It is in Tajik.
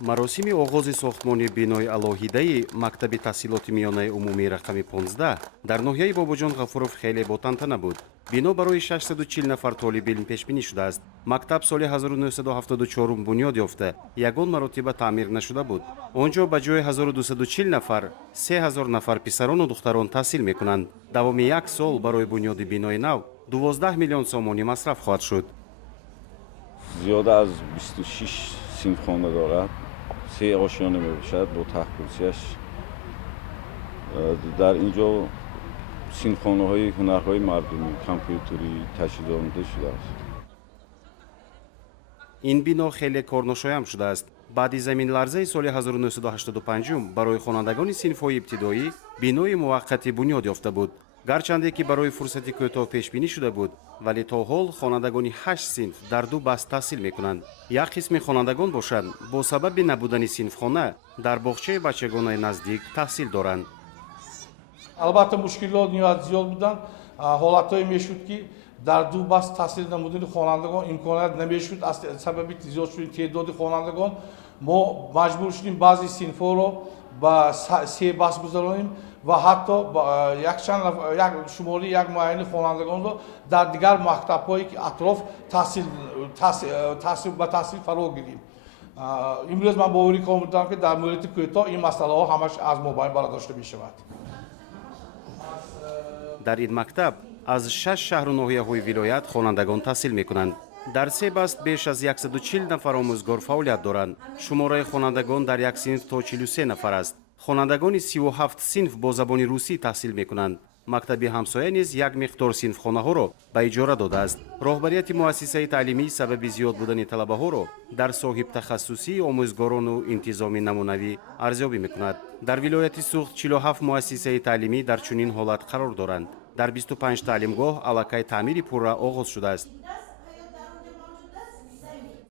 маросими оғози сохтмони бинои алоҳидаи мактаби таҳсилоти миёнаи умумии рақами 15 дар ноҳияи Бобоҷон Ғафуров хеле ботантана буд. Бино барои 640 нафар толибилм пешбинӣ шудааст. Мактаб соли 1974 бунёд ёфта, ягон маротиба таъмир нашуда буд. Он ҷо ба ҷои 1240 нафар 3000 нафар писарону духтарон таҳсил мекунанд. Давоми як сол барои бунёди бинои нав 12 миллион сомонӣ масраф хоҳад шуд. зиёда аз 26 синфхона дорад. 3 ошёна мебошад бо таҳкурсияш. дар ин ҷо синфхонаҳои ҳунарҳои мардумӣ, компютери ташкил дода шудааст. ин бино хеле корношоям шудааст. баъди заминларзаи соли 1985 барои хонандагони синфҳои ибтидоӣ бинои муваққатӣ бунёд ёфта буд. гарчанде ки барои фурсати кӯтоҳ пешбинӣ шуда буд, вале то ҳол хонандагони 8 синф дар ду баст таҳсил мекунанд. як қисми хонандагон бошанд бо сабаби набудани синфхона дар боғчаи бачагонаи наздик таҳсил доранд. албатта мушкилот ниҳоят зиёд буданд. ҳолатҳое мешуд ки дар ду баст таҳсил намудани хонандагон имконият намешуд. аз сабаби зиёд шудани теъдоди хонандагон мо маҷбур шудем баъзи синфҳоро ба 3 баст гузаронем ва ҳатто шумори як муайяни хонандагонро дар дигар мактабҳое ки атроф ба таҳсил фаро гирем. имрӯз ман боварӣ комил дорам ки дар муддати кӯтоҳ ин масъалаҳо ҳамаш аз мобайн бардошта мешавад. дар ин мактаб аз 6 шаҳру ноҳияҳои вилоят хонандагон таҳсил мекунанд. дар 3 баст беш аз 140 нафар омӯзгор фаъолият доранд. шумораи хонандагон дар як синф то 43 нафар аст. хонандагони 37 синф бо забони русӣ таҳсил мекунанд. мактаби ҳамсоя низ як миқдор синфхонаҳоро ба иҷора додааст. роҳбарияти муассисаи таълимӣ сабаби зиёд будани талабаҳоро дар соҳибтахассусии омӯзгорону интизоми намунавӣ арзёбӣ мекунад. дар вилояти Суғд 47 муассисаи таълимӣ дар чунин ҳолат қарор доранд. дар 25 таълимгоҳ аллакай таъмири пурра оғоз шудааст.